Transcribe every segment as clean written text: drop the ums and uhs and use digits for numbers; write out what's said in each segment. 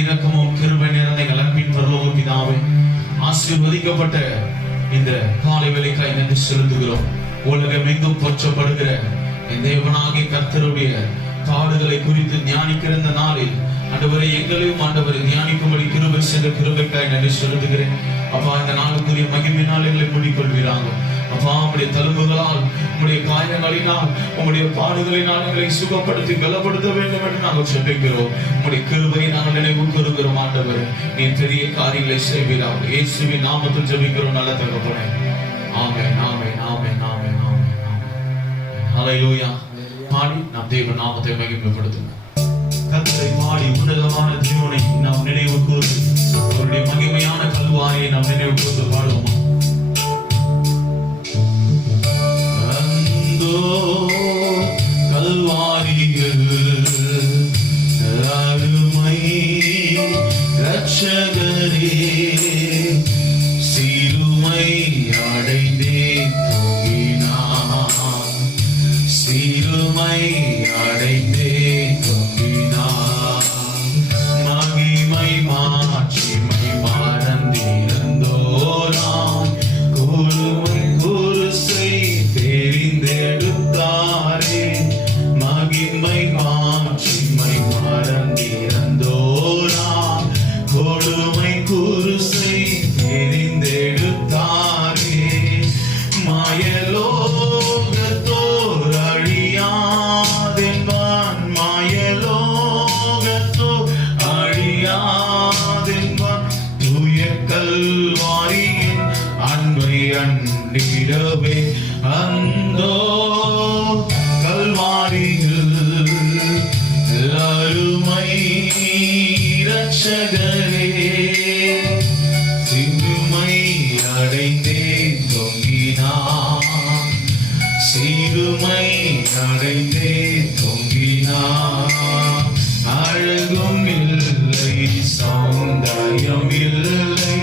இரக்கமும் கிருபை நிறைந்த எங்கள் அன்பின் பரலோக பிதாவே, ஆசீர்வதிக்கப்பட்ட இந்த காலை வேளைக்காய் நன்றி செலுத்துகிறோம். உலகம் எங்கும் போற்றப்படுகிற என் தேவனாகிய கர்த்தருடைய பாடுகளை குறித்து தியானிக்கிற இந்த நாளில் ஆண்டவரை எங்களையும் ஆண்டவரை தியானிக்கும்படி கிருபை செய்த கிருபைக்காய் நன்றி செலுத்துகிறேன். அப்பா, இந்த நாளுக்குரிய மகிமையினால் எங்களை மூடிக்கொள்வீராங்க. அப்பா, உம்முடைய தழும்புகளால், உம்முடைய காயங்களினால், உம்முடைய பாடுகளினால் எங்களை சுகப்படுத்தி பலப்படுத்த வேண்டும் என்று நாங்கள் ஜெபிக்கிறோம். உம்முடைய கிருபையை நாங்கள் நினைவு கூறுகிறோம். ஆண்டவரே, நீ பெரிய காரியங்களை செய்வீராக. இயேசுவின் நாமத்தில் ஜெபிக்கிறோம் நல்ல தகப்பனே. ஆமென், ஆமென், ஆமென், ஆமென், ஆமென். ஹல்லேலூயா. பாடி நாம் தேவ நாமத்தை மகிமைப்படுத்துவோம். கர்த்தரை பாடி உன்னதமான ஜீவனை நாம் நினைவு கூர்ந்து அவருடைய மகிமையான கல்வாரியை நாம் நினைவு கூர்ந்து பாடுவோமா? கல்வாரியில் அருமை இரட்சகரே, சிலுவை அடைந்தே தொங்கினார், சிலுவை அடைந்தே தொங்கினார். மகிமை மாட்சிமை மறந்திருந்தோராம் குருவை குருசை தெரிந்தெடுத்தாரே. மகிமை மாட்சிமை மறந்திருந்தோராம் கொடுமை குருசை தெரிந்தெடுத்தாரே. மாயலோகத்தோர் அழியாதென்பான், மாயலோகத்தோர் அழியாதென்பான். தூய கல்வாரியின் அன்பை அண்டிடவே அந்தோ கல்வாரியில் அருமை இரட்சகரே, சிலுவை அடைந்தே தொங்கினார், சிலுவை அடைந்தே தொங்கினார். அழகும் இல்லை, சௌந்தர்யம் இல்லை,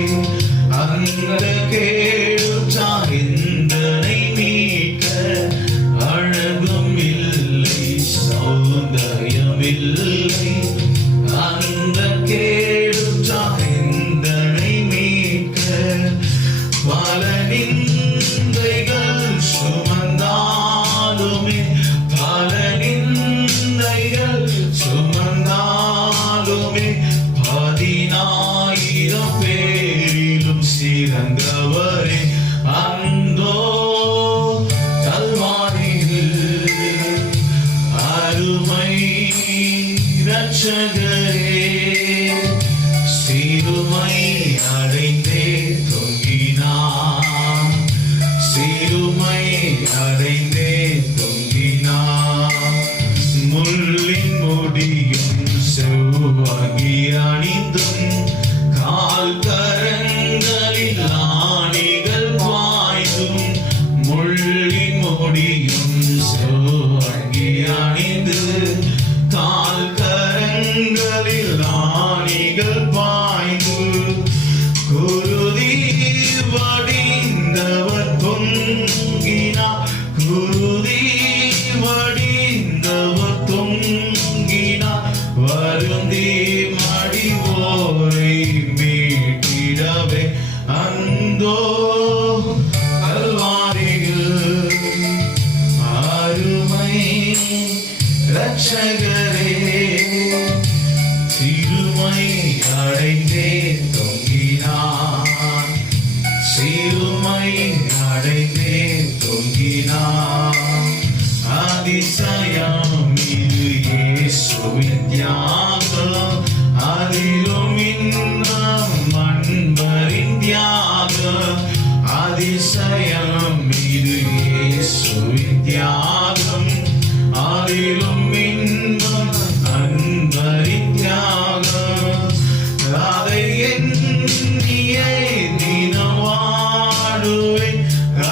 அந்த கேடுற்றார் இந்தனை மீட்க. அழகும் இல்லை, சௌந்தர்யம் இல்லை, அந்த கேடுற்றார் இந்தனை மீட்க. பல நிந்தைகள் சுமந்தாலுமே, பல நிந்தைகள் சுமந்தாலுமே, 10,000 பேரிலும் சிறந்தவரே. அந்தோ கல்வாரியில் அருமை இரட்சகரே, சிலுவை அடைந்தே தொங்கினார், சிலுவை அடைந்தே தொங்கினார். முள்ளின் முடியும் செவ்வகி அணிந்தும், கால் கரங்களில் ஆணிகள் பாய்ந்தும், முள்ளின் முடியும் செவ்வகி அணிந்து, கால் கரங்களில் ஆணிகள் பாய்ந்து, குருதி வடிந்தவர் தொங்கினார், குருதி வடிந்தவர் தொங்கினார். வருந்தி மடிவோரை மீட்டிடவே அந்தோ கல்வாரியில் அருமை இரட்சகரே, சிலுவை அடைந்தே தொங்கினார், சிலுவை அடைந்தே தொங்கினார். அதிசயம் இது இயேசுவின் தியாகம், அதிலும் இன்னும் அன்பரின் தியாகம். அதிசயம் இது இயேசுவின் தியாகம், அதிலும் இன்னும் அன்பரின் தியாகம். அதை எண்ணியே தினம் வாழுவேன்,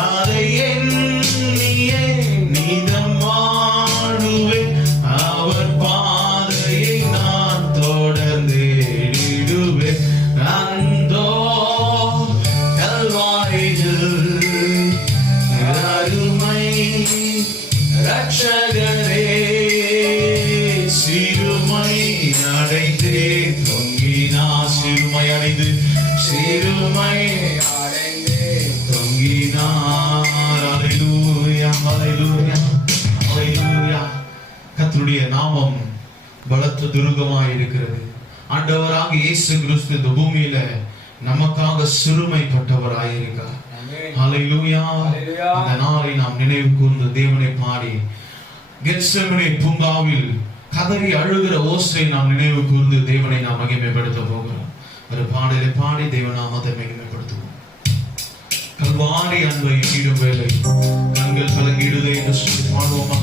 அதை எண்ணியே நிதம் வாழுவேன். அவர் பாதையை நான் தொடர்ந்தேடுவேன். அந்தோ கல்வாரியில் அருமை இரட்சகரே, சிலுவை அடைந்தே தொங்கி சிறுமை தொங்கினார். அல்லேலூயா, அல்லேலூயா, அல்லேலூயா. கர்த்தருடைய நாமம் பலத்த துருகமாய் இருக்கிறது. ஆண்டவராக இயேசு கிறிஸ்து இந்த பூமியில நமக்காக சிறுமைப்பட்டவராய் இருக்கார். அல்லேலூயா. இந்த நாளை நாம் நினைவு கூர்ந்து தேவனை பாடி கெத்செமனே பூங்காவில் கதறி அழுகிற ஓசை நாம் நினைவு கூர்ந்து தேவனை நாம் மகிமைப்படுத்த போகிறோம். ஒரு பாடலை பாடி தேவநாமத்தை மகிமைப்படுத்துவோம். கல்வாரி அன்பை எண்ணிடும் வேலை கண்கள் கலங்கிடுதே என்று சொல்லி பாடுவோமா?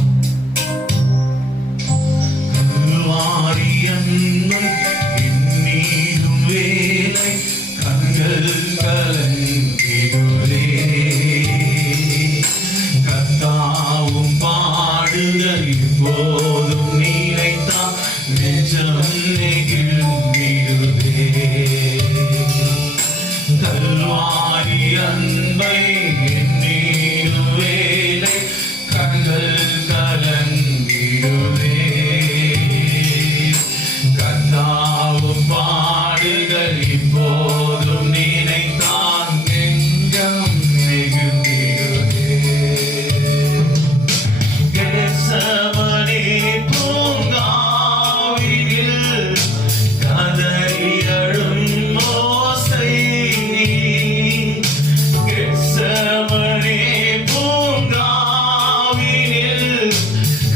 கல்வாரி அன்பை எண்ணிடும் வேலை கண்கள் கலங்கிடுதே, கர்த்தாவும் பாடுதல் இப்போதும் நினைத்தான் நெஞ்சம் நெகிழ்ந்திடுதே. கல்வாரி அன்பை எண்ணிடும் வேலை கண்கள் கலங்கிடுதே, கர்த்தாவும் பாடுதல் இப்போதும் நினைத்தான் நெஞ்சம் நெகிழ்ந்திடுதே. கெத்செமனே பூங்காவினில் கதறி அழும் ஓசை, கெத்செமனே பூங்காவினில்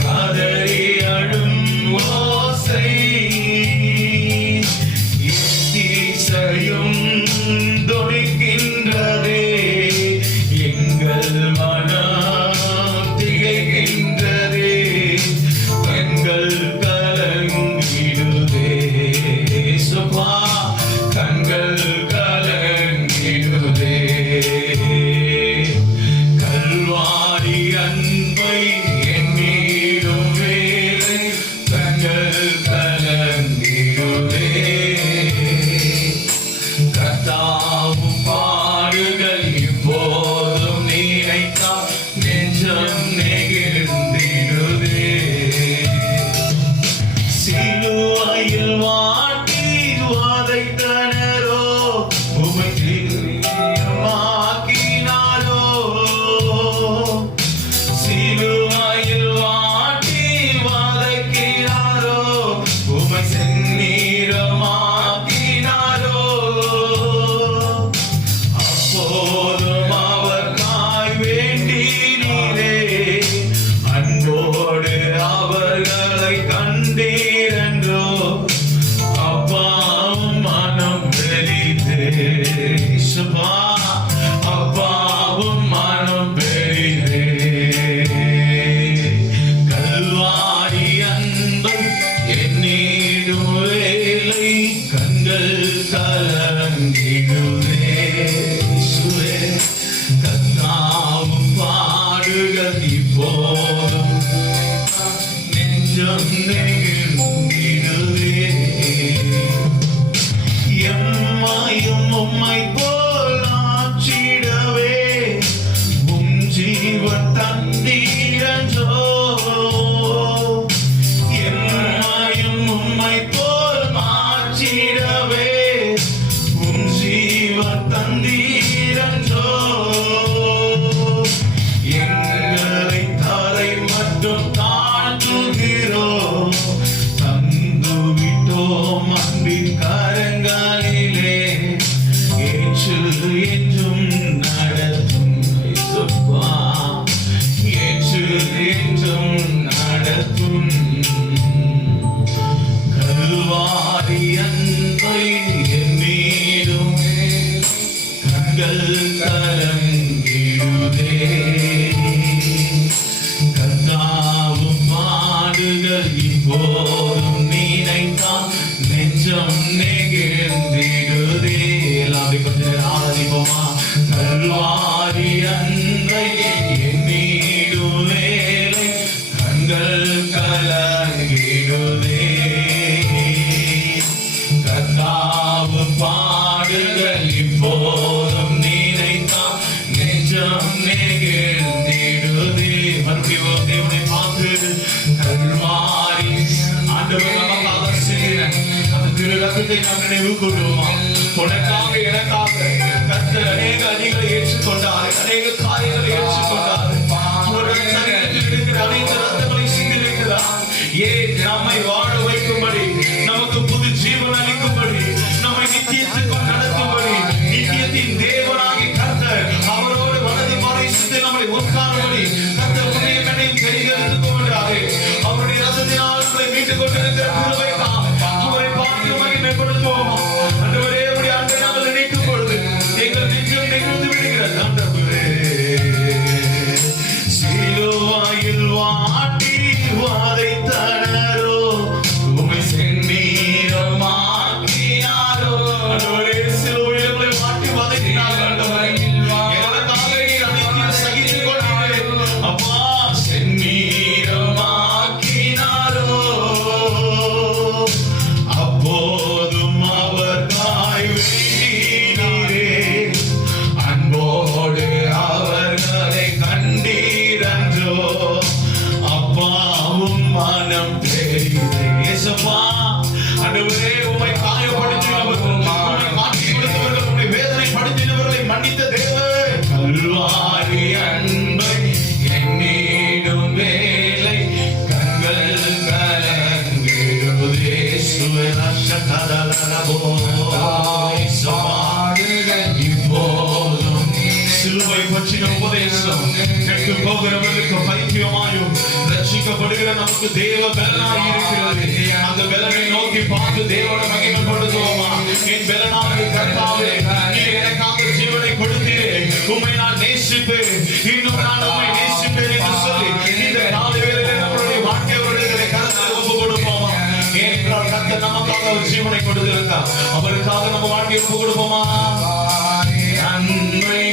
கதறி அழும் ஓசை, எத்திசையும் தொனிக்கின்றதே, எங்கள் மனம் திகைக்கின்றதே, கண்கள் கலங்கிடுதே. சுபா கண்கள் கலங்கிடுதே. கல்வாரி அன்பை எண்ணிடும் வேலை கண்கள் கலங்கிடுதே, கர்த்தாவும் பாடுகள் இப்போதும் நினைத்தால் நெஞ்சம் நெகிழ்ந்திடுதே. சிலுவையில் வாட்டி வதைத்தனரோ உம்மை பிரியமாக்கினாரோ, சிலுவையில் வாட்டி வதைக்கிறாரோ உம்மை செந்நிறமாக்கினாரோ, அப்போதும் அவர்காய் வேண்டினீரே, அன்போடு அவர்களை கண்டீரன்றோ, அப்பாவும் மனம் பெரிதே. சுபா அப்பாவும் மனம் பெரிதே. கல்வாரி அன்பை எண்ணிடும் வேலை கண்கள் கலங்கிடுதே. இயேசுவே, கர்த்தாவும் பாடுகள் இப்போதும் நெஞ்சம் நெகிழ்ந்திடுதே. எம்மையும் உம்மை போல் ஆற்றிடவே உம் ஜீவன் தந்தீரன்றோ, எம்மையும் உம்மை போல் மாற்றிடவே உம் ஜீவன் தந்தீரன்றோ, எங்களை தரை மட்டும் தாழ்த்துகிறோம், தந்து விட்டோம் அன்பின் கரங்களிலே, ஏற்று என்றும் நடத்தும் இயேசுவா, ஏற்று என்றும் நடத்தும். கல்வாரி அன்பை எண்ணிடும் கண்கள் கலங்கிடுதே, கர்த்தாவும் பாடுகள் இப்போதும் நினைத்தான் நெஞ்சம் நெகிழ்ந்திடுதே. எல்லாரும் கொஞ்ச நேரம் ஆராதிப்போமா? கல்வாரி அன்பை எண்ணிடும் வேலை கண்கள் கலங்கிடுதே, கர்த்தாவும் பாடுகள் இப்போதும் நினைத்தான் நெஞ்சம் நெகிழ்ந்திடுதே. மறுபடியும் தேவனை பார்த்து கல்வாரி ஆண்டவர் நமக்காக செய்கிற அந்த இயேசுவின் ரத்தத்தை நாம் நினைவு கொள்வோமா? உனக்காக எனக்காக கர்த்தர் அநேக அடிகளை ஏற்றுக்கொண்டார், அநேக காரியங்களை ஏற்றுக்கொண்டார். அவருடைய சரீரத்தில் இருக்கிற அனைத்து ரத்தங்களை சிந்திருக்கிறார். ஏன்? நம்மை வாழ வைக்கும்படி, நமக்கு புது ஜீவன் அளிக்கும்படி, நம்மை நித்தியத்துக்குள் நடத்தும்படி, நித்தியத்தின் தேவனாகி கர்த்தர் அவரோடு வலது பாரிசத்தில் நம்மை உட்காரும்படி கர்த்தர் உன்னையும் என்னையும் கையெழுத்துக் கொண்டாரே. அவருடைய ரத்தத்தினால் நம்மை மீட்டுக் கொண்டிருக்கிற கிருபைக்காக அவரை பார்த்து மகிமைப்படுத்துவோமா? ஆண்டவரே, உம்முடைய அன்பை நாங்கள் நினைக்கும் பொழுது எங்கள் நெஞ்சம் நெகிழ்ந்து விடுகிறது. ஆண்டவரே, சிலுவையில் வாட்டி வதைத்தனரோ, உம்மை செந்நீரமாக்கினாரோ. ஆண்டவரே, சிலுவையில் உம்மை வாட்டி வதைத்தினார். ஆண்டவரே, எனக்காக நீர் அனைத்தையும் சகித்துக் கொண்டீரே. அப்பா, செந்நீரமாக்கினாரோ. அப்போதும் அவர் காய்வீரே, அன்போடு அவர்களை கண்டீரன்றோ. அப்பாவும் மனம் தெரியுது. இயேசுப்பா, ஆண்டவரே, உம்மை காயப்படுத்தினவர், உம்மை மாற்றி கொடுத்தவர்கள், உம்மை வேதனைப்படுத்தினவர்களை மன்னித்த தேவன், கல்வாரி அன்பை எண்ணிடும் வேலை கண்கள் கலங்கிடுதே. இப்போதும் சிலுவை பற்றின உபதேசம் கெட்டு போகிறவர்களுக்கு பைத்தியமாயும் ரட்சிக்கப்படுகிற நமக்கு தேவ பலனாய் இருக்கிறது. அந்த பலனை நோக்கி பார்த்து தேவனை மகிமைப்படுத்துவோமா? என் பலனாக கர்த்தாவே, நீர் எனக்காக ஜீவனை கொடுத்தீரே, உம்மை நான் நேசிப்பேன், இன்னும் நான் உம்மை நேசிப்பேன் என்று சொல்லி இந்த நாலு வேளையிலே நம்மளுடைய வாழ்க்கை வருடங்களை கர்த்தருக்கு ஒப்பு கொடுப்போமா? ஏனென்றால் கர்த்தர் நமக்காக ஒரு ஜீவனை கொடுத்திருக்கார். அவருக்காக நம்ம வாழ்க்கையை ஒப்பு கொடுப்போமா? அன்பை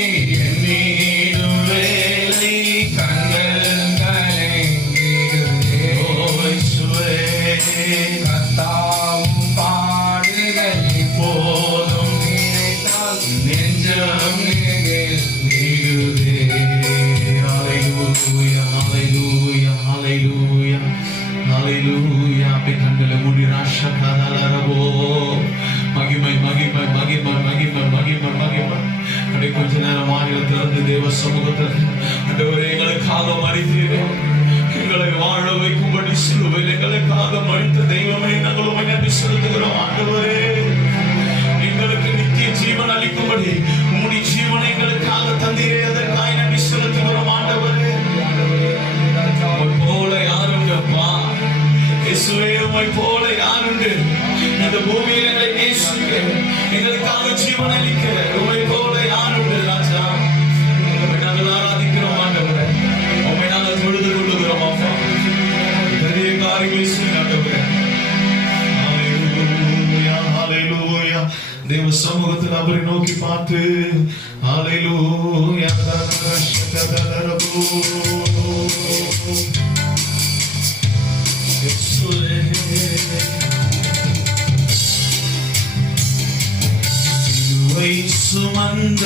எண்ணிடும் வேலை கண்கள் கலங்கிடுதே. ஓ இயேசுவே, கர்த்தாவும் பாடுகள் இப்போதும் நினைத்தால் நெஞ்சம் நெகிழ்ந்திடுதே. ஹல்லேலூயா, ஹல்லேலூயா, ஹல்லேலூயா, ஹல்லேலூயா. அப்படியே கண்களை மூடி ராஷகதலரபோ. மகிமை, மகிமை, மகிமை, மகிமை, மகிமை, மகிமை. அப்படியே கொஞ்ச நேரம் வாயில திறந்து தேவ சமூகத்தில், ஆண்டவரே, எங்களுக்காக மரித்தீரே, எங்களை வாழ வைக்கும்படி சிலுவையில் எங்களுக்காக மரித்த தெய்வமே, நாங்கள் உம்மை நன்றி செலுத்துகிறோம். ஆண்டவரே, எங்களுக்கு நித்திய ஜீவன் அளிக்கும்படி உம்முடைய ஜீவனை எங்களுக்காக தந்தீரே, அதற்காக நன்றி செலுத்துகிறோம். ஆண்டவரே, உம்மை போல யாருண்டப்பா? இயேசுவே, உம்மை போல யாருண்டு? இந்த பூமியில் எங்களை நேசிக்க, எங்களுக்காக ஜீவன் அளிக்க உம்மை போல யாருண்டு? ராஜா, உம்மை நாங்கள் ஆராதிக்கிறோம். ஆண்டவரே, உம்மை நாங்கள் தொழுது கொள்ளுகிறோம். அப்பா, பெரிய காரியங்களை செய்யுங்க ஆண்டவரே. ஹல்லேலூயா, ஹல்லேலூயா. தேவ சமூகத்தில் அவரை நோக்கி பார்த்து ஹல்லேலூயா. சிலுவை சுமந்த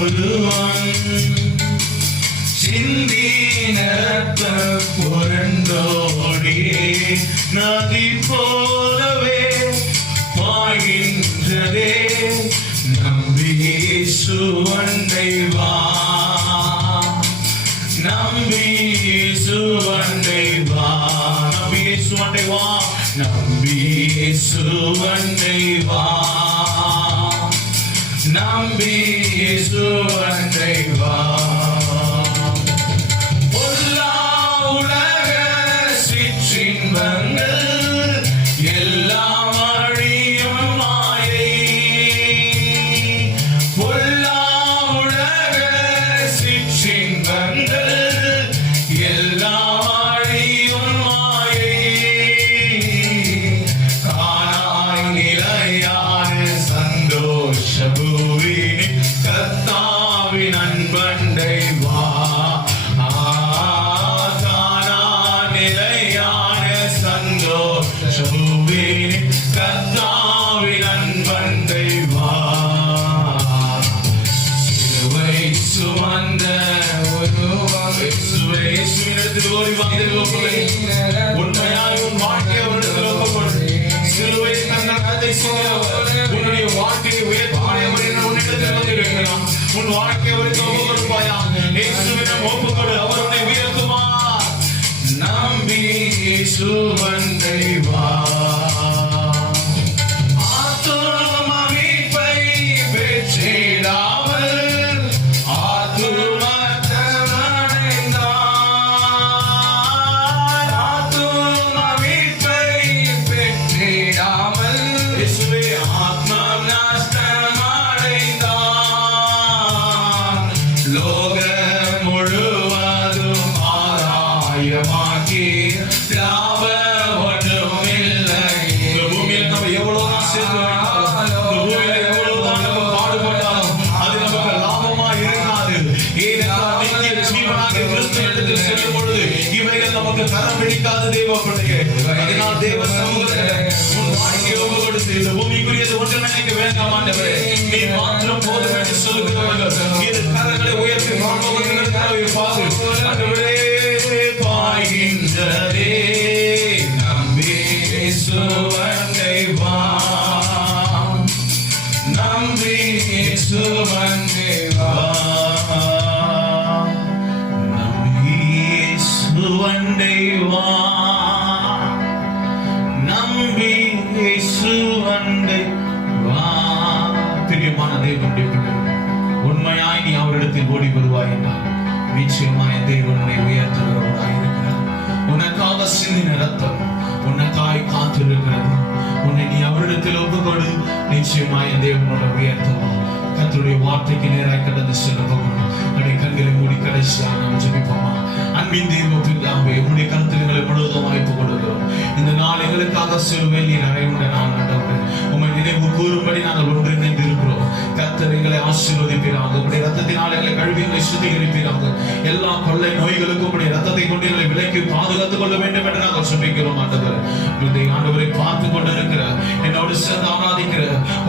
ஒருவன் சிந்தின ரத்தம் புரண்டோடியே நதி போலவே பாய்கின்றதே. நம்பி இயேசுவண்டை வா, நம்பி இயேசுவண்டை வா, நம்பி இயேசுவண்டை வா, நம்பி இயேசுவண்டை வா, நம்பி இயேசுவண்டை வா. பொல்லா உலக சிற்றின்பங்கள் எல்லாம் அழியும் மாயை. பொல்லா உலக சிற்றின்பங்கள் எல்லாம் அழியும் மாயை. காணாய் நிலையான சந்தோஷ பூவினி கர்த்தாவே பேசுகிறவர் உன்னுடைய வாழ்க்கையை உயர்த்துகிறவர் உன்னிடத்தில் வந்திருக்கிறார். உன் வாழ்க்கையை அவருக்கு ஒப்பு கொடுப்பாயா? இயேசுவிடம் ஒப்பு கொடு, அவர் உன்னை உயர்த்துவார். நம்பி இயேசுவண்டை வா. கரம் பிடிக்காத தேவ பிள்ளையே, அதனால் தேவ சமூகத்தில் உன் வாழ்க்கையை ஒப்பு கொடுத்து இந்த பூமிக்குரியது ஒன்று நினைக்க வேண்டாம் ஆண்டவரே, நீ மாத்திரம் போதும் என்று சொல்லுகிறவர்கள் இரு கரங்களை உயர்த்தி வாழ்பவர்கள் கரவை பார்த்து ஆண்டவரே பாய்கின்றதே நம்பி இயேசுவண்டை வா. நம்பி இயேசுவண்டை வா. வண்டை வா. நம்பி இயேசுவண்டை வா. பிரியமான தேவனுடைய பிள்ளைகளே, உண்மையாய் நீ அவரிடத்தில் ஓடி வருவாய் என்றால் நிச்சயமாய் தேவன் உன்னை உயர்த்துகிறவராய் இருக்கிறார். உனக்காக சிந்தின ரத்தம் உனக்காய் காத்திருக்கிறது. உன்னை நீ அவரிடத்தில் ஒப்புக்கொடு, நிச்சயமாய் தேவனோட உயர்த்துவார். கர்த்தருடைய வார்த்தைக்கு நேராக கடந்து செல்ல போகிறோம். நம்முடைய கண்களை மூடி கடைசியாக நாம் ஜெபிப்போமா? அன்பின் தெய்வ பிதாவே, உம்முடைய கருத்துக்களை முழுவதும் வாய்ப்பு கொடுக்கிறோம். இந்த நாள் எங்களுக்காக சிலுவையில் நீர் அறையுண்ட நாள் ஆண்டவரே, உம்மை நினைவு கூறும்படி நாங்கள் ஒன்றிணைந்து இருக்கிறோம். கர்த்தர் எங்களை ஆசீர்வதிப்பீராக. உம்முடைய ரத்தத்தினால் எங்களை கழுவி எங்களை சுத்திகரிப்பீராக. எல்லா கொள்ளை நோய்களுக்கும் உம்முடைய ரத்தத்தை கொண்டு எங்களை விலக்கி பாதுகாத்துக் கொள்ள வேண்டும் என்று நாங்கள் ஜெபிக்கிறோம் ஆண்டவரே. இந்த ஆண்டவரை பார்த்து கொண்டிருக்கிற என்னோடு சேர்ந்து ஆராதிக்கிற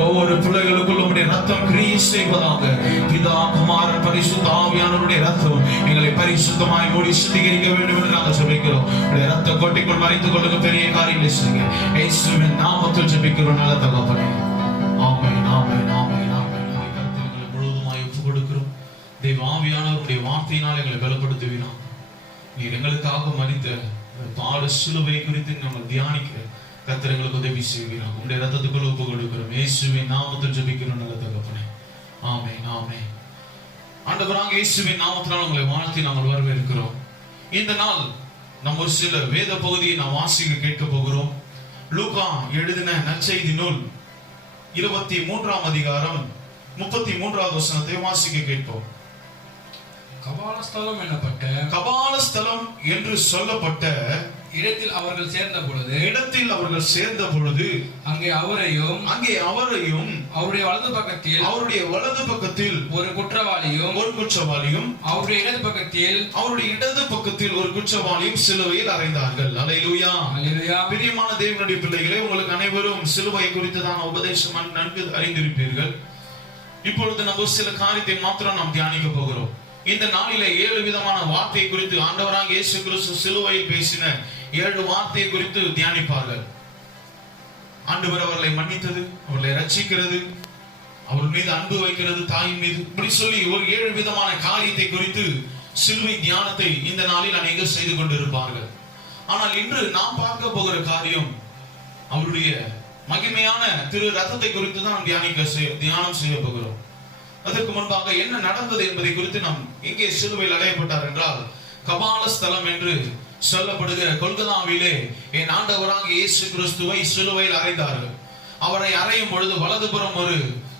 ஒவ்வொரு பிள்ளைகளுக்குள்ள உம்முடைய ரத்தம் கிரியை செய்வதாக. பிதா குமாரன் பரிசுத்த ஆவியானவருடைய ரத்தம் எங்களை பரிசுத்தமாய் மூடி சுத்திகரிக்க வேண்டும் என்று நாங்கள் ஜெபிக்கிறோம். உம்முடைய ரத்த கோட்டைக்குள் மறைத்துக் கொள்ளுங்க, பெரிய காரியங்களை செய்யுங்க. இயேசுவின் நாமத்தில் ஜெபிக்கிறோம் நல்ல தகப்பனே. ஆமென், ஆமென், ஆமென், ஆமென். கர்த்தரை முழுவதுமாய் ஒப்புக் கொடுக்கிறோம். தேவ ஆவியானவருடைய வார்த்தையினால் எங்களை பலப்படுத்துவீராக. நீர் எங்களுக்காக மரித்த பாடு சிலுவை குறித்து நாங்கள் தியானிக்க கர்த்தர் எங்களுக்கு உதவி செய்வீராக. உம்முடைய ரத்தத்துக்குள் ஒப்புக் கொடுக்கிறோம். இயேசுவின் நாமத்தில் ஜெபிக்கிறோம் நல்ல தகப்பனே. ஆமென், ஆமென். ஆண்டவராகிய இயேசுவின் நாமத்தினால் உங்களை வாழ்த்தி நாங்கள் வரவேற்கிறோம். இந்த நாள் நம்ம ஒரு சில வேத பகுதியை நாம் வாசிக்க கேட்க போகிறோம். லூக்கா எழுதின நற்செய்தி நூல் 23ஆம் அதிகாரம் 33வது வசனத்தை வாசிக்க கேட்போம். கபாலஸ்தலம் என்னப்பட்ட கபாலஸ்தலம் என்று சொல்லப்பட்ட இடத்தில் அவர்கள் சேர்ந்த பொழுது அங்கே அவரையும் அவருடைய வலது பக்கத்தில் ஒரு குற்றவாளியும் அவருடைய இடது பக்கத்தில் ஒரு குற்றவாளியும் சிலுவையில் அறைந்தார்கள். அல்லேலூயா, அல்லேலூயா. பிரியமான தேவனுடைய பிள்ளைகளே, உங்களுக்கு அனைவரும் சிலுவை குறித்ததான உபதேசம் நன்கு அறிந்திருப்பீர்கள். இப்பொழுது நம்ம சில காரியத்தை மாத்திரம் நாம் தியானிக்க போகிறோம். இந்த நாளிலே 7 விதமான வார்த்தை குறித்து ஆண்டவராகிய இயேசு கிறிஸ்து சிலுவையில் பேசின 7 வார்த்தை குறித்து தியானிப்பார்கள். ஆண்டவர் அவர்களை மன்னித்தது, அவர்களை ரட்சிக்கிறது, அவர் மீது அன்பு வைக்கிறது, தாயின் மீது, இப்படி சொல்லி ஒரு 7 விதமான காரியத்தை குறித்து சிலுவை தியானத்தை இந்த நாளில் அநேகர் செய்து கொண்டிருப்பார்கள். ஆனால் இன்று நாம் பார்க்க போகிற காரியம் அவருடைய மகிமையான திரு ரத்தத்தை குறித்து தான் தியானம் செய்ய போகிறோம். அதற்கு முன்பாக என்ன நடந்தது என்பதை குறித்து நாம் எங்கே சிலுவையில் அறையப்பட்டார் என்றால், கபாலஸ்தலம் என்று சொல்லப்படுகிற கொல்கதாவிலே என் ஆண்டவராகிய இயேசு கிறிஸ்துவை சிலுவையில் அறைந்தார்கள். அவரை அறையும் பொழுது வலதுபுறம் ஒரு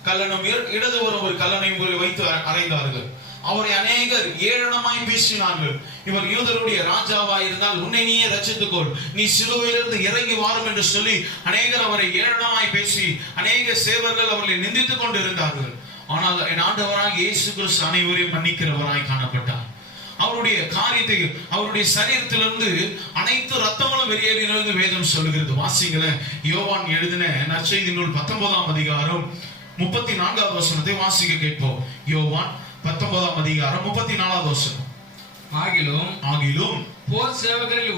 கல்லனும் இடதுபுறம் ஒரு கல்லனையும் வைத்து அறைந்தார்கள். அவரை அநேகர் ஏளனமாய் பேசினார்கள். இவர் யூதருடைய ராஜாவாய் இருந்தால் உன்னை நீயே ரட்சித்துக்கொள், நீ சிலுவையிலிருந்து இறங்கி வாரும் என்று சொல்லி அநேகர் அவரை ஏளனமாய் பேசி அநேக சேவர்கள் அவர்களை நிந்தித்துக் கொண்டு இருந்தார்கள். ஆனால் என் ஆண்டவராகிய இயேசு கிறிஸ்து அனைவரையும் மன்னிக்கிறவராய் காணப்பட்டார். அவருடைய காரியத்தை, அவருடைய சரீரத்திலிருந்து அனைத்து ரத்தங்களும் வெளியேறினது வேதம் சொல்லுகிறது. வாசிங்களேன், யோவான் எழுதின நற்செய்தி நூல் 19ஆம் அதிகாரம் 34வது வசனத்தை வாசிக்க கேட்போம். யோவான் 19ஆம் அதிகாரம் 34வது வசனம். ஆகிலும் போர் சேவகரில்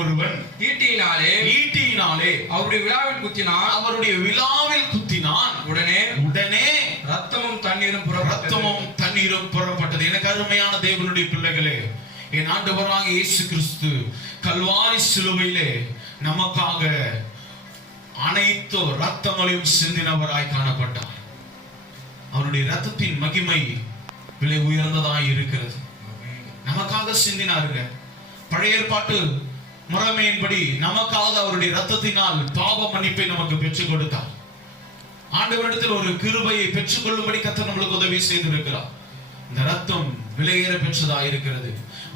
ஒருவன் ஈட்டியினாலே அவருடைய விழாவில் குத்தினான். உடனே ரத்தமும் தண்ணீரும் புறப்பட்டது. எனக்கு அருமையான தேவனுடைய பிள்ளைகளே, என் ஆண்டவராகிய இயேசு கிறிஸ்து கல்வாரி சிலுவையிலே நமக்காக அனைத்து ரத்தங்களையும் சிந்தினவராய் காணப்பட்டார். அவருடைய ரத்தத்தின் மகிமை விலை உயர்ந்ததாய் இருக்கிறது. நமக்காக சிந்தினாருங்க. பழைய ஏற்பாட்டு முறைமையின்படி நமக்காக அவருடைய ரத்தத்தினால் பாவ மன்னிப்பை நமக்கு பெற்றுக் கொடுத்தார். ஆண்டவரிடத்தில் ஒரு கிருபையை பெற்றுக் கொள்ளும்படி கர்த்தர் நம்மளுக்கு உதவி செய்திருக்கிறார். இந்த ரத்தம் விலையேற பெற்றதாக இருக்கிறது.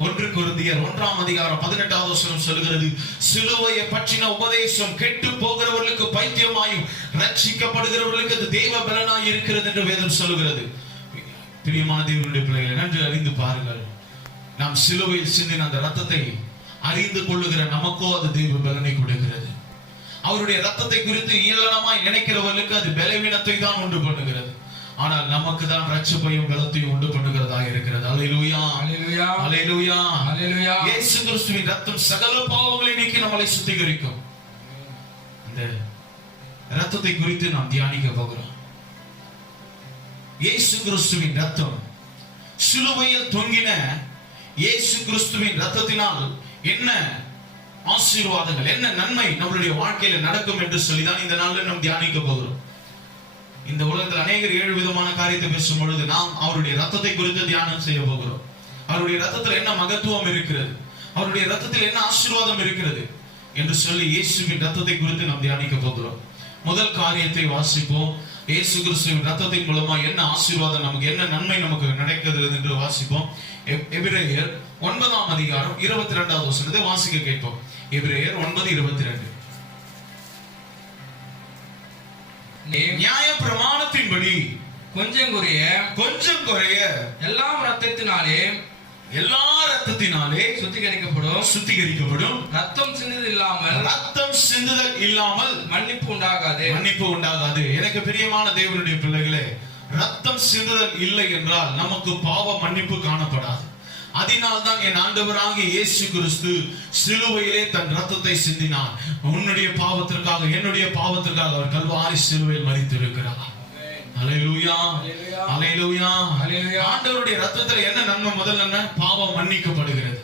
1 கொரிந்தியர் 1:18 சொல்கிறது, சிலுவையை பற்றின உபதேசம் கெட்டு போகிறவர்களுக்கு பைத்தியமாயும் ரட்சிக்கப்படுகிறவர்களுக்கு அது தெய்வ பலனாய் இருக்கிறது என்று வேதம் சொல்கிறது. பிரியமான தேவனுடைய பிள்ளைகளை, நன்றி அறிந்து பாருங்கள். நாம் சிலுவையில் சிந்தின அந்த ரத்தத்தை அறிந்து கொள்ளுகிற நமக்கோ அது தெய்வ பலனை கொடுக்கிறது. அவருடைய ரத்தத்தை குறித்து இயலனமாய் நினைக்கிறவர்களுக்கு அது பலவீனத்தை தான் உண்டு பண்ணுகிறது. ஆனால் நமக்கு தான் ரட்சிப்பையும் பலத்தையும் உண்டு பண்ணுகிறதா இருக்கிறது. அல்லேலூயா, அல்லேலூயா, அல்லேலூயா, அல்லேலூயா. இயேசு கிறிஸ்துவின் ரத்தம் சகல பாவங்களை நீக்கி நம்மை சுத்திகரிக்கும். அந்த ரத்தத்தை குறித்து நாம் தியானிக்க போகிறோம். இயேசு கிறிஸ்துவின் ரத்தம், சிலுவையில் தொங்கின இயேசு கிறிஸ்துவின் ரத்தத்தினால் என்ன ஆசீர்வாதங்கள், என்ன நன்மை நம்மளுடைய வாழ்க்கையில நடக்கும் என்று சொல்லிதான் இந்த நாளில் நாம் தியானிக்க போகிறோம். இந்த உலகத்தில் அநேகர் 7 விதமான காரியத்தை பேசும் பொழுது நாம் அவருடைய ரத்தத்தை குறித்து தியானம் செய்ய போகிறோம். அவருடைய ரத்தத்தில் என்ன மகத்துவம் இருக்கிறது, அவருடைய ரத்தத்தில் என்ன ஆசீர்வாதம் இருக்கிறது என்று சொல்லி இயேசுவின் ரத்தத்தை குறித்து நாம் தியானிக்க போகிறோம். முதல் காரியத்தை வாசிப்போம். இயேசு கிறிஸ்துவின் ரத்தத்தின் மூலமா என்ன ஆசீர்வாதம், நமக்கு என்ன நன்மை நமக்கு நடக்கிறது என்று வாசிப்போம். எபிரேயர் 9:22 வாசிக்க கேட்போம். எபிரேயர் 9:22. நியாய பிரமாணத்தின்படி கொஞ்சம் குறைய எல்லா ரத்தத்தினாலே சுத்திகரிக்கப்படும். ரத்தம் சிந்துதல் இல்லாமல் மன்னிப்பு உண்டாகாது. எனக்கு பிரியமான தேவனுடைய பிள்ளைகளே, ரத்தம் சிந்துதல் இல்லை என்றால் நமக்கு பாவ மன்னிப்பு காணப்படாது. அதனால்தான் என் ஆண்டவராகிய இயேசு கிறிஸ்து சிலுவையிலே தன் ரத்தத்தை சிந்தினார். உன்னுடைய பாவத்திற்காக, என்னுடைய பாவத்திற்காக அவர் கல்வாரி சிலுவையில் மரித்திருக்கிறார். அல்லேலூயா, அல்லேலூயா, அல்லேலூயா. ஆண்டவருடைய ரத்தத்தில் என்ன நன்மை? முதல் நன்மை, பாவம் மன்னிக்கப்படுகிறது.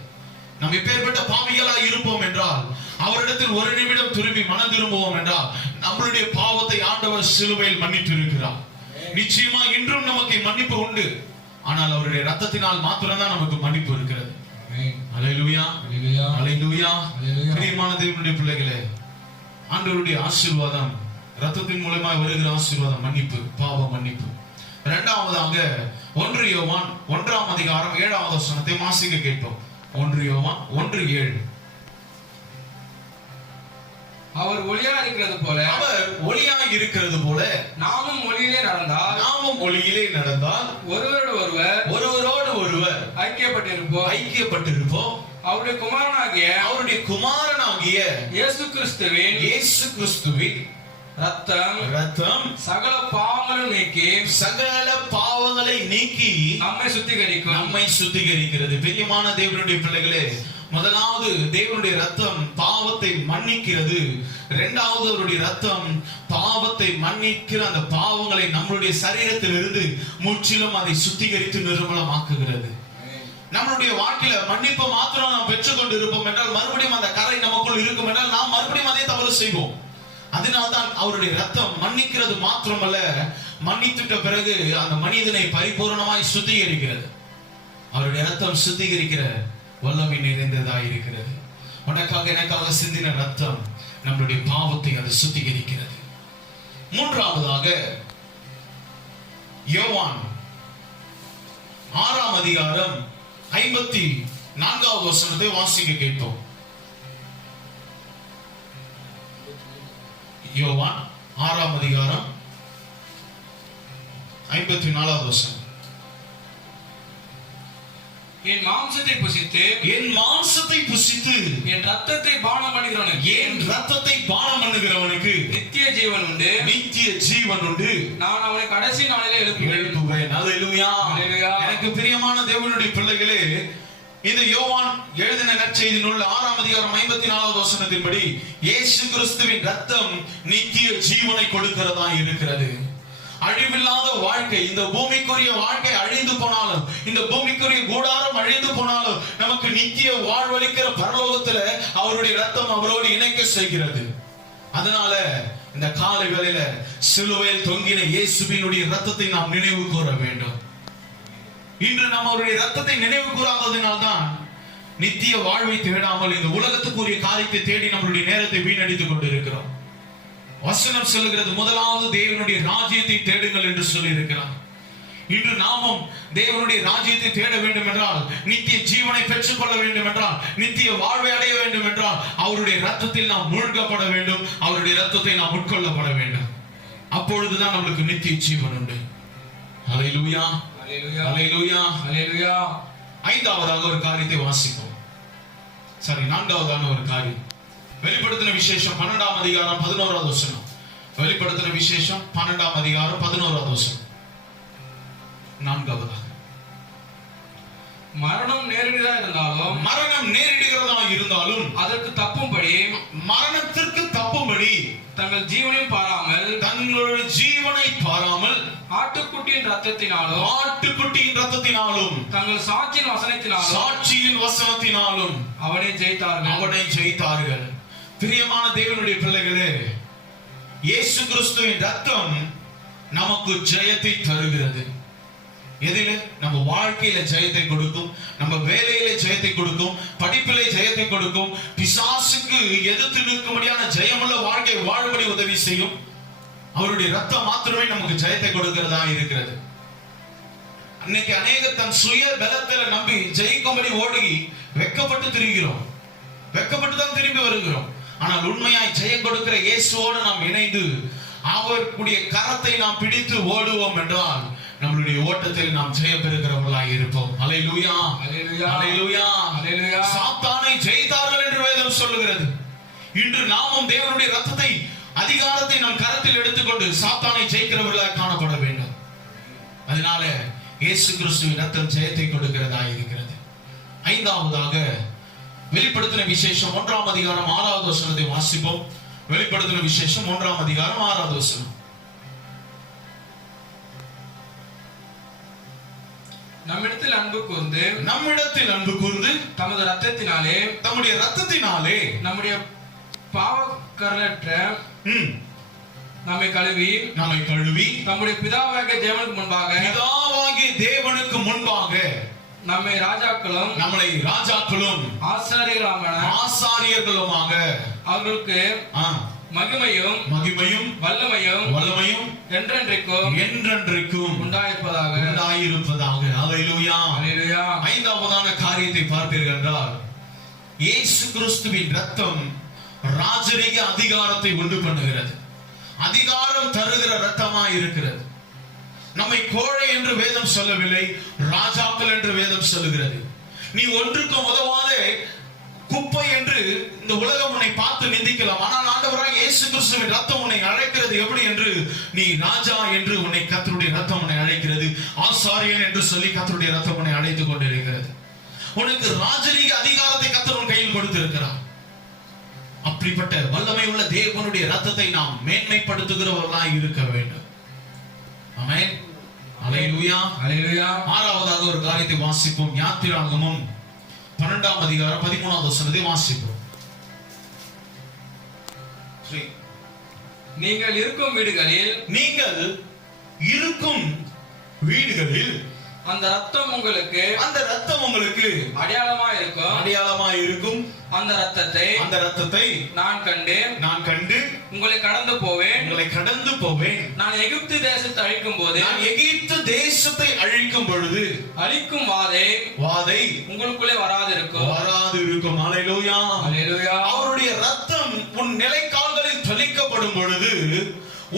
நாம் எப்பேற்பட்ட பாவிகளா இருப்போம் என்றால் அவரிடத்தில் ஒரு நிமிடம் திரும்பி மனம் திரும்புவோம் என்றால் நம்மளுடைய பாவத்தை ஆண்டவர் சிலுவையில் மன்னித்து இருக்கிறார். நிச்சயமா இன்றும் நமக்கு மன்னிப்பு உண்டு. ஆனால் அவருடைய ரத்தத்தினால் மாத்திரம்தான் நமக்கு மன்னிப்பு இருக்கிறது. அல்லேலூயா, அல்லேலூயா. பிரியமான தேவனுடைய பிள்ளைகளே, ஆண்டவருடைய ஆசீர்வாதம், ரத்தத்தின் மூலமா வருகிற ஆசீர்வாதம் மன்னிப்பு, பாவ மன்னிப்பு. இரண்டாவதாக 1 யோவான் 1:7 வாசிக்க கேட்போம். 1 யோவான் 1:7. அவர் ஒளியா இருக்கிறது போல நாமும் ஒளியிலே நடந்தால் ஒருவரோடு ஒருவர் ஐக்கியப்பட்டிருப்போம். அவருடைய குமாரனாகிய இயேசு கிறிஸ்துவின் ரத்தம் சகல பாவங்களை நீக்கி நம்மை சுத்திகரிக்கிறது. பிரியமான தேவனுடைய பிள்ளைகளே, முதலாவது தேவனுடைய ரத்தம் பாவத்தை மன்னிக்கிறது. இரண்டாவது அவருடைய ரத்தம் பாவத்தை மன்னிக்கிற அந்த பாவங்களை நம்மளுடைய சரீரத்தில் இருந்து முற்றிலும் அதை சுத்திகரித்து நிர்மலமாக்குகிறது. நம்மளுடைய வாழ்க்கையில மன்னிப்பு மாத்திரம் நாம் பெற்றுக்கொண்டு இருப்போம் என்றால் மறுபடியும் அந்த கரை நமக்குள் இருக்கும் என்றால் நாம் மறுபடியும் அதே தவறு செய்வோம். அதனால்தான் அவருடைய ரத்தம் மன்னிக்கிறது மாத்திரமல்ல, மன்னித்துட்ட பிறகு அந்த மனிதனை பரிபூர்ணமாய் சுத்திகரிக்கிறது. அவருடைய ரத்தம் சுத்திகரிக்கிற வல்லமை நிறைந்ததாக இருக்கிறது. உனக்காக எனக்காக சிந்தின ரத்தம் நம்முடைய பாவத்தை அது சுத்திகரிக்கிறது. மூன்றாவதாக யோவான் 6:54 வாசிக்க கேட்போம். யோவான் 6:54. என் மாம்சத்தை புசித்து என் ரத்தத்தை பானம் பண்ணுகிறவனுக்கு நித்திய ஜீவன் உண்டு. நான் அவனை கடைசி நாளிலே எழுப்புவேன். அல்லேலூயா. எனக்கு பிரியமான தேவனுடைய பிள்ளைகளே, இந்த யோவான் எழுதின நற்செய்தி நூல் 6ஆம் அதிகாரம் 54வது வசனத்தின்படி இயேசு கிறிஸ்துவின் ரத்தம் நித்திய ஜீவனை கொடுக்கிறதா இருக்கிறது. அழிவில்லாத வாழ்க்கை, இந்த பூமிக்குரிய வாழ்க்கை அழிந்து போனாலும், இந்த பூமிக்குரிய கூடாரம் அழிந்து போனாலும், நமக்கு நித்திய வாழ்வளிக்கிற பரலோகத்துல அவருடைய ரத்தம் அவரோடு இணைக்க செய்கிறது. அதனால இந்த காலை வேளையில சிலுவையில் தொங்கின இயேசுவினுடைய ரத்தத்தை நாம் நினைவு கூற வேண்டும். இன்று நாம் அவருடைய ரத்தத்தை நினைவு கூறாததினால்தான் நித்திய வாழ்வை தேடாமல் இந்த உலகத்துக்குரிய காரியத்தை தேடி நம்மளுடைய நேரத்தை வீணடித்துக் கொண்டிருக்கிறோம். வசனம் சொல்லுகிறது, முதலாவது தேவனுடைய ராஜ்யத்தை தேடுங்கள் என்று சொல்லி இருக்கிறார். இன்று நாமும் தேவனுடைய ராஜ்யத்தை தேட வேண்டும் என்றால், நித்திய ஜீவனை பெற்றுக் கொள்ள வேண்டும் என்றால், நித்திய வாழ்வை அடைய வேண்டும் என்றால், அவருடைய ரத்தத்தில் நாம் மூழ்கப்பட வேண்டும், அவருடைய ரத்தத்தை நாம் உட்கொள்ளப்பட வேண்டும். அப்பொழுதுதான் நம்மளுக்கு நித்திய ஜீவன் உண்டு. ஹல்லேலூயா, ஹல்லேலூயா, ஹல்லேலூயா. ஐந்தாவதாக ஒரு காரியத்தை வாசிப்போம். நான்காவதான ஒரு காரியம், வெளிப்படுத்தின விசேஷம் 12ஆம் அதிகாரம் 11வது வசனம். வெளிப்படுத்தின விசேஷம் 12ஆம் அதிகாரம் 11வது வசனம். நான்காவதாக, மரணம் நேரிடுகிறதா இருந்தாலும் அதற்கு தப்பும்படி, மரணத்திற்கு தப்பும்படி தங்கள் ஜீவனை பாராமல் ஆட்டுக்குட்டியின் ரத்தத்தினாலும் தங்கள் சாட்சியின் வசனத்தினாலும் அவனை ஜெயித்தார்கள். பிரியமான தேவனுடைய பிள்ளைகளே, இயேசு கிறிஸ்துவின் ரத்தம் நமக்கு ஜெயத்தை தருகிறது. எதில? நம்ம வாழ்க்கையில ஜெயத்தை கொடுக்கும், நம்ம வேலையில ஜெயத்தை கொடுக்கும், படிப்பிலே ஜெயத்தை கொடுக்கும், பிசாசுக்கு எதிர்த்து நிற்கும்படியான ஜெயமுள்ள வாழ்க்கை வாழும்படி உதவி செய்யும். அவருடைய ரத்தம் மாத்திரமே நமக்கு ஜெயத்தை கொடுக்கிறதா இருக்கிறது. அன்னைக்கு அநேகர் தன் சுய பலத்தில நம்பி ஜெயிக்கும்படி ஓடி வெக்கப்பட்டு திரிகிறோம், வெக்கப்பட்டு தான் திரும்பி வருகிறோம். ஆனால் உண்மையாய் ஜெயம் கொடுக்கிற இயேசுவோடு நாம் இணைந்து அவருடைய கரத்தை நாம் பிடித்து ஓடுவோம் என்றால் நம்மளுடைய ஓட்டத்தில் நாம் ஜெயம் பெறுகிறவர்களாய் இருப்போம். ஹல்லேலூயா, ஹல்லேலூயா, ஹல்லேலூயா, ஹல்லேலூயா. சாத்தானை ஜெயித்தார்கள் என்று வேதம் சொல்லுகிறது. இன்று நாமும் தேவனுடைய ரத்தத்தை, அதிகாரத்தை நம் கரத்தில் எடுத்துக்கொண்டு சாத்தானை ஜெயிக்கிறவர்களாய் காணப்பட வேண்டும். அதனால இயேசு கிறிஸ்துவின் ரத்தம் ஜெயத்தை கொடுக்கிறதா இருக்கிறது. ஐந்தாவதாக, வெளிப்படுத்தின விசேஷம் 1ஆம் அதிகாரம் 6வது வசனத்தை வாசிப்போம். வெளிப்படுத்தின விசேஷம் 1ஆம் அதிகாரம் 6வது வசனம். நம்மிடத்தில் அன்பு கூர்ந்து தம்முடைய ரத்தத்தினாலே நம்முடைய பாவக்கரற்ற நம்மை கழுவி நம்முடைய பிதாவாகிய தேவனுக்கு முன்பாக நம்மை ராஜாக்களும் ஆசாரியர்களுமாக அவர்களுக்கு மகிமையும் வல்லமையும் என்றென்றைக்கும் உண்டாயிருப்பதாக. ஹல்லேலூயா, ஹல்லேலூயா. ஐந்தாவதான காரியத்தை பார்த்தீர்கள் என்றால், இயேசு கிறிஸ்துவின் ரத்தம் ராஜரீக அதிகாரத்தை உண்டு பண்ணுகிறது. அதிகாரம் தருகிற ரத்தமா இருக்கிறது. நம்மை கோழை என்று வேதம் சொல்லவில்லை, ராஜாக்கள் என்று வேதம் சொல்லுகிறது. நீ ஒன்றுக்கும் உதவாத குப்பை என்று இந்த உலகம் உன்னை பார்த்து நிந்திக்கலாம். ஆனால் ஆண்டவராகிய இயேசு கிறிஸ்துவின் ரத்தம் உன்னை அழைக்கிறது எப்படி என்று, நீ ராஜா என்று உன்னை கர்த்தருடைய ரத்தம் உன்னை அழைக்கிறது. ஆசாரியன் என்று சொல்லி கர்த்தருடைய ரத்தம் உன்னை அழைத்துக் கொண்டிருக்கிறது. உனக்கு ராஜரீக அதிகாரத்தை கர்த்தர் உன் கையில் கொடுத்திருக்கிறார். அப்படிப்பட்ட வல்லமை உள்ள தேவனுடைய ரத்தத்தை நாம் மேன்மைப்படுத்துகிறவர்களாய் இருக்க வேண்டும். ஆமென், ஹல்லேலூயா, ஹல்லேலூயா. ஆறாவதாக ஒரு காரியத்தை வாசிப்போம். யாத்திராகமம் 12ஆம் அதிகாரம் 13வது வசனத்தை வாசிப்போம். நீங்கள் இருக்கும் வீடுகளில் அந்த ரத்தம் உங்களுக்கு அடையாளமா இருக்கும். அந்த ரத்தத்தை நான் கண்டு உங்களை கடந்து போவேன். நான் எகிப்து தேசத்தை அழிக்கும் பொழுது அழிக்கும் வாதை உங்களுக்குள்ளே வராது இருக்கும். ஹல்லேலூயா, ஹல்லேலூயா. அவருடைய ரத்தம் உன் நிலைக்கால்களில் தெளிக்கப்படும் பொழுது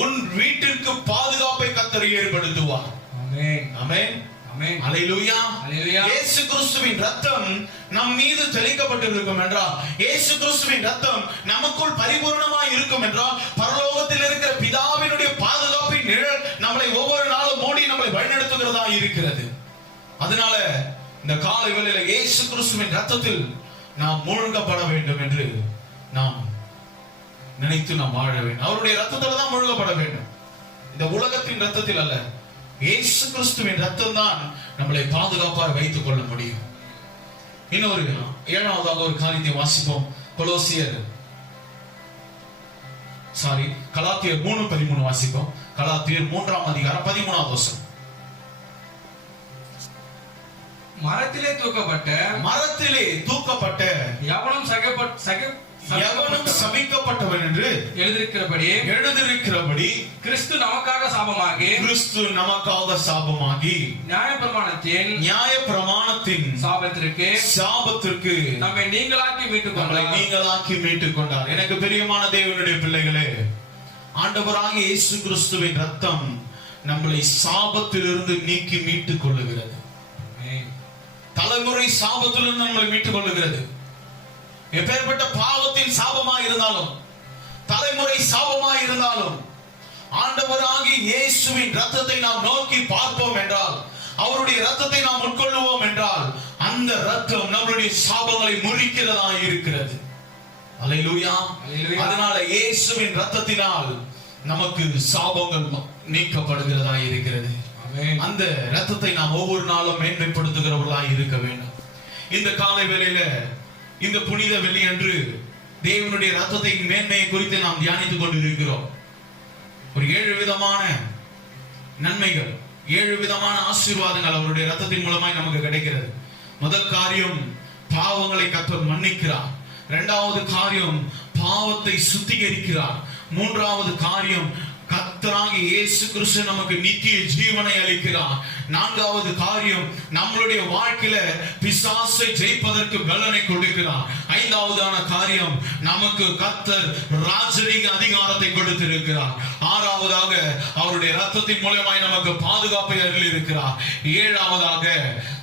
உன் வீட்டிற்கு பாதுகாப்பை கர்த்தர் ஏற்படுத்துவார். ஆமென், ஆமென், ஆமென். ஹல்லேலூயா, ஹல்லேலூயா. இயேசு கிறிஸ்துவின் ரத்தம் நம் மீது தெளிக்கப்பட்டிருக்கும் என்றால், இயேசு கிறிஸ்துவின் ரத்தம் நமக்குள் பரிபூர்ணமாய் இருக்கும் என்றால், பரலோகத்தில் இருக்கிற பிதாவினுடைய பாதுகாப்பின் நிழல் நம்மளை ஒவ்வொரு நாளும் மூடி நம்மளை வழிநடத்துகிறதா இருக்கிறது. அதனால இந்த காலை வேளையில இயேசு கிறிஸ்துவின் ரத்தத்தில் நாம் மூழ்கப்பட வேண்டும் என்று நாம் நினைத்து நாம் வாழ வேண்டும். அவருடைய ரத்தத்துல தான் மூழ்கப்பட வேண்டும், இந்த உலகத்தின் ரத்தத்தில் அல்ல. இயேசு கிறிஸ்துவின் ரத்தம் தான் நம்மளை பாதுகாப்பாக வைத்துக் கொள்ள முடியும். இன்னொரு 7வது ஒரு காரியத்தை வாசிப்போம். கலாத்தியர் 3:13 வாசிப்போம். கலாத்தியர் 3ஆம் அதிகாரம் 13வது வசனம். மரத்திலே தூக்கப்பட்ட எவனும் சபிக்கப்பட்டவன் என்று எழுதியிருக்கிறபடி கிறிஸ்து நமக்காக சாபமாகி நியாயப்பிரமாணத்தின் சாபத்திற்கு நம்மை நீங்களாக்கி மீட்டுக் கொண்டார். எனக்கு பிரியமான தேவனுடைய பிள்ளைகளே, ஆண்டவராகிய இயேசு கிறிஸ்துவின் ரத்தம் நம்மளை சாபத்திலிருந்து நீக்கி மீட்டுக் கொள்ளுகிறது. தலைமுறை சாபத்திலிருந்து நம்மளை மீட்டுக் கொள்ளுகிறது. எப்பேற்பட்ட பாவத்தின் சாபமாய் இருந்தாலும், தலைமுறை சாபமாய் இருந்தாலும், ஆண்டவராகிய இயேசுவின் ரத்தத்தை நாம் நோக்கி பார்ப்போம் என்றால், அவருடைய ரத்தத்தை நாம் உட்கொள்ளுவோம் என்றால், அந்த ரத்தம் நம்மளுடைய சாபங்களை முறிக்கிறதா இருக்கிறது. அல்லேலூயா. அதனால இயேசுவின் ரத்தத்தினால் நமக்கு சாபங்கள் நீக்கப்படுகிறதா இருக்கிறது. அந்த ரத்தத்தை நாம் ஒவ்வொரு நாளும் மேன்மைப்படுத்துகிறவர்களாய் இருக்க வேண்டும். இந்த காலை வேளையில, இந்த புனித வெள்ளி அன்று தேவனுடைய ரத்தத்தை மேன்மையை குறித்து நாம் தியானித்துக் கொண்டு இருக்கிறோம். ஒரு 7 விதமான நன்மைகள், 7 விதமான ஆசீர்வாதங்கள் அவருடைய ரத்தத்தின் மூலமாய் நமக்கு கிடைக்கிறது. முதல் காரியம், பாவங்களை கர்த்தர் மன்னிக்கிறார். 2வது காரியம், பாவத்தை சுத்திகரிக்கிறார். 3வது காரியம், கர்த்தராகிய இயேசு கிறிஸ்து நமக்கு நித்திய ஜீவனை அளிக்கிறார். 4வது காரியம், நம்மளுடைய வாழ்க்கையில பிசாசை ஜெயிப்பதற்கு பலனை கொடுக்கிறார். 5வதான காரியம், நமக்கு கர்த்தர் ராஜரீக அதிகாரத்தை கொடுத்திருக்கிறார். 6வதாக, அவருடைய ரத்தத்தின் மூலமாய் நமக்கு பாதுகாப்பை அருளி இருக்கிறார். 7வதாக,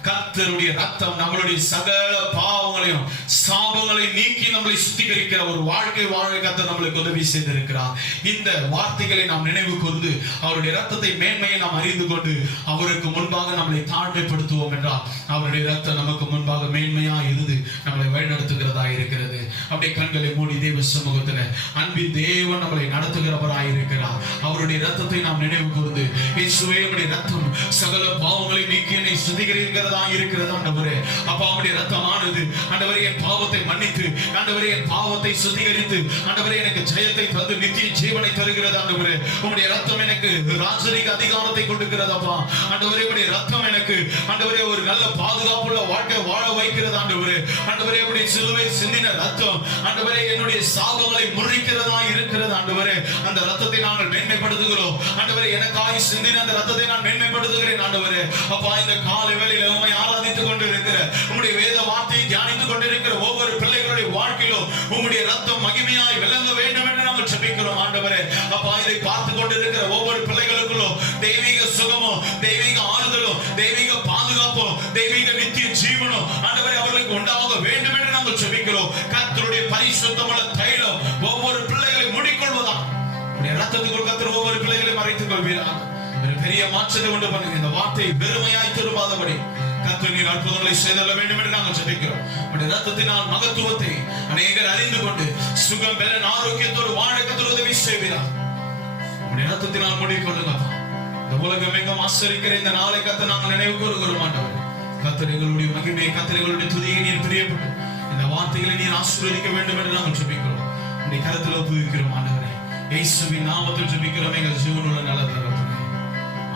கர்த்தருடைய ரத்தம் நம்மளுடைய சகல பாவங்களையும் சாபங்களையும் நீக்கி நம்மளை சுத்திகரிக்கிற ஒரு வாழ்க்கை வாழ கர்த்தர் நம்மளுக்கு உதவி செய்திருக்கிறார். இந்த வார்த்தைகளை நாம் நினைவு கூர்ந்து அவருடைய ரத்தத்தை மேன்மையை நாம் அறிந்து கொண்டு அவருக்கு முன்பாக நம்மளை தாழ்மைப்படுத்துவோம் என்றால், அவருடைய ரத்தம் நமக்கு முன்பாக மேன்மையா இருந்து நம்மளை வழிநடத்துகிறதா இருக்கிறது. அப்படியே கண்களை மூடி தேவ சமூகத்துல அன்பின் தேவன் நம்மளை நடத்துகிறவராய் இருக்கிறார். அவருடைய ரத்தத்தை நாம் நினைவு கூர்ந்து, இயேசுவே உம்முடைய ரத்தம் சகல பாவங்களை நீக்கி என்னை சுத்திகரிக்கிறதா இருக்கிறது ஆண்டவரே. அப்பா, உம்முடைய ரத்தமானது ஆண்டவரே என் பாவத்தை மன்னித்து, ஆண்டவரே என் பாவத்தை சுத்திகரித்து, ஆண்டவரே எனக்கு ஜெயத்தை தந்து நித்திய ஜீவனை தருகிறது ஆண்டவரே. உம்முடைய ரத்தம் எனக்கு ராஜரீக அதிகாரத்தை கொடுக்கிறதப்பா ஆண்டவரே. உம்முடைய ரத்தம் எனக்கு ஆண்டவரே ஒரு நல்ல பாதுகாப்புள்ள வாழ்க்கை வாழ வைக்கிறது ஆண்டவரே. ஆண்டவரே, உம்முடைய சிலுவை சிந்தின ரத்தம் ஆண்டவரே என்னுடைய சாபங்களை முறிக்கிறதா இருக்கிறது ஆண்டவரே. அந்த ரத்தத்தை நாங்கள் மேன்மைப்படுத்துகிறோம் ஆண்டவரே. எனக்காய் சிந்தின அந்த ரத்தத்தை நான் மேன்மைப்படுத்துகிறேன் ஆண்டவரே. அப்பா, இந்த காலை வேளையில உம்மை ஆராதித்துக் கொண்டிருக்கிற, உம்முடைய வேத வார்த்தையை தியானித்துக் கொண்டிருக்கிற ஒவ்வொரு பிள்ளைகளுடைய வாழ்க்கையிலும் உம்முடைய ரத்தம் மகிமையாய் விளங்க வேண்டும் என்று நாங்கள் ஜெபிக்கிறோம் ஆண்டவரே. அப்பா, இதை பார்த்துக் கொண்டிருக்கிற ஒவ்வொரு பிள்ளைகளுக்குள்ளும் தெய்வீக சுகமும், தெய்வீக ஆறுதலும், தெய்வீக பாதுகாப்பும், தெய்வீக நித்திய ஜீவனும் ஆண்டவரே அவர்களுக்கு உண்டாக வேண்டும் என்று நாங்கள் ஜெபிக்கிறோம். கர்த்தருடைய பரிசுத்தமுள்ள தைலம் ஒவ்வொரு பிள்ளைகளை மூடிக்கொள்வதா, உம்முடைய ரத்தத்துக்குள் கர்த்தர் ஒவ்வொரு பிள்ளைகளை மறைத்துக் கொள்வீராக. பெரிய மாற்றத்தை கொண்டு பண்ணுங்க. இந்த வார்த்தை வெறுமையாய் திரும்பாதபடி கர்த்தர் நீர் அற்புதங்களை செய்தல்ல வேண்டும் என்று நாங்கள் ஜெபிக்கிறோம். உம்முடைய ரத்தத்தினால் மகத்துவத்தை அநேகர் அறிந்து கொண்டு சுகம் பெற ஆரோக்கியத்தோடு வாழ கர்த்தர் உதவி செய்வீராக. உம்முடைய ரத்தத்தினால் மூடிக்கொள்ளுங்க. இந்த உலகம் எங்கும் ஆசரிக்கிற இந்த நாளை கர்த்தர் நாங்கள் நினைவு கூறுகிறோம் ஆண்டவரே. கர்த்தர் எங்களுடைய மகிமையை, கர்த்தர் எங்களுடைய துதியை நீர் பிரியப்பட்டு இந்த வார்த்தைகளை நீர் ஆசீர்வதிக்க வேண்டும் என்று நாங்கள் ஜெபிக்கிறோம். உம்முடைய கரத்தில் ஒப்புவிக்கிறோம் ஆண்டவரே. இயேசுவின் நாமத்தில் ஜெபிக்கிறோம் எங்கள் ஜீவனுள்ள நல்ல தகப்பனே.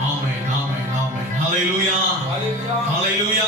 ஆமென், ஆமென், ஆமென். ஹல்லேலூயா, ஹல்லேலூயா.